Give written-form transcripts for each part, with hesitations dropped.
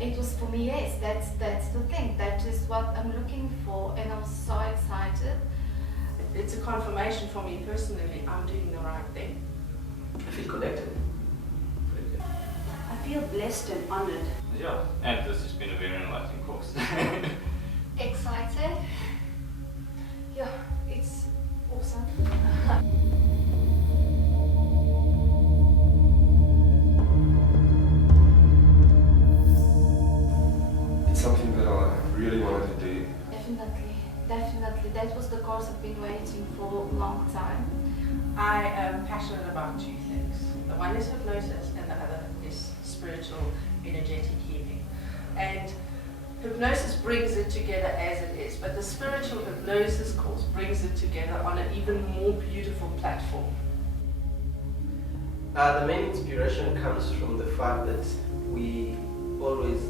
it was for me, yes, that's the thing. That is what I'm looking for, and I'm so excited. It's a confirmation for me personally, I'm doing the right thing. I feel connected. I feel blessed and honored. Yeah, and this has been a very enlightening course. Excited. Yeah, it's awesome. It's something that I really wanted to do. Definitely. That was the course I've been waiting for a long time. I am passionate about two things. The one is hypnosis and the other is spiritual, energetic healing. And hypnosis brings it together as it is, but the spiritual hypnosis course brings it together on an even more beautiful platform. The main inspiration comes from the fact that we always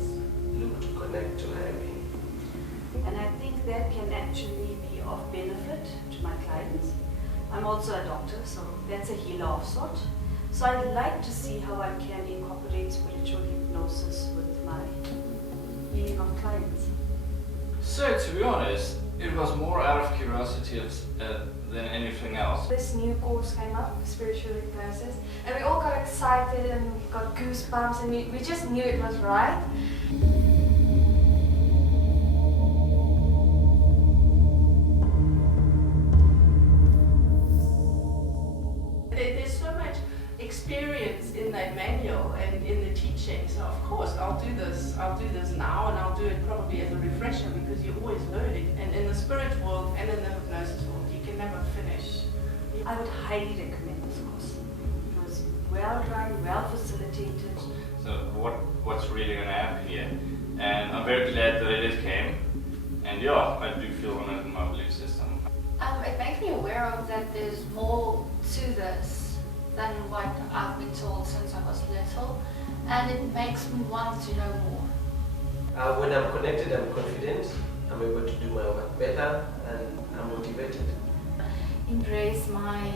look to connect to higher being. And I think that can actually be of benefit to my clients. I'm also a doctor, so that's a healer of sort. So I'd like to see how I can incorporate spiritual hypnosis with my healing of clients. So, to be honest, it was more out of curiosity than anything else. This new course came up, spiritual hypnosis, and we all got excited and we got goosebumps, and we just knew it was right. There's so much experience in that manual and in the teaching, so of course I'll do this now, and I'll do it probably as a refresher because you're always learning. And in the spirit world and in the hypnosis world, you can never finish. I would highly recommend this course. It was well run, well facilitated. So what's really going to happen here? And I'm very glad that it came. And yeah, I do feel honored in my belief system. It makes me aware of that there's more to this than what I've been told since I was little, and it makes me want to know more. When I'm connected, I'm confident, I'm able to do my work better, and I'm motivated. Embrace my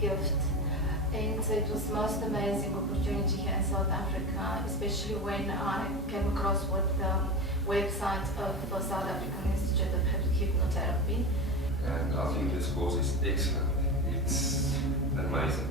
gift, and it was the most amazing opportunity here in South Africa, especially when I came across with the website of the South African Institute of Hypnotherapy. And I think this course is excellent. It's amazing.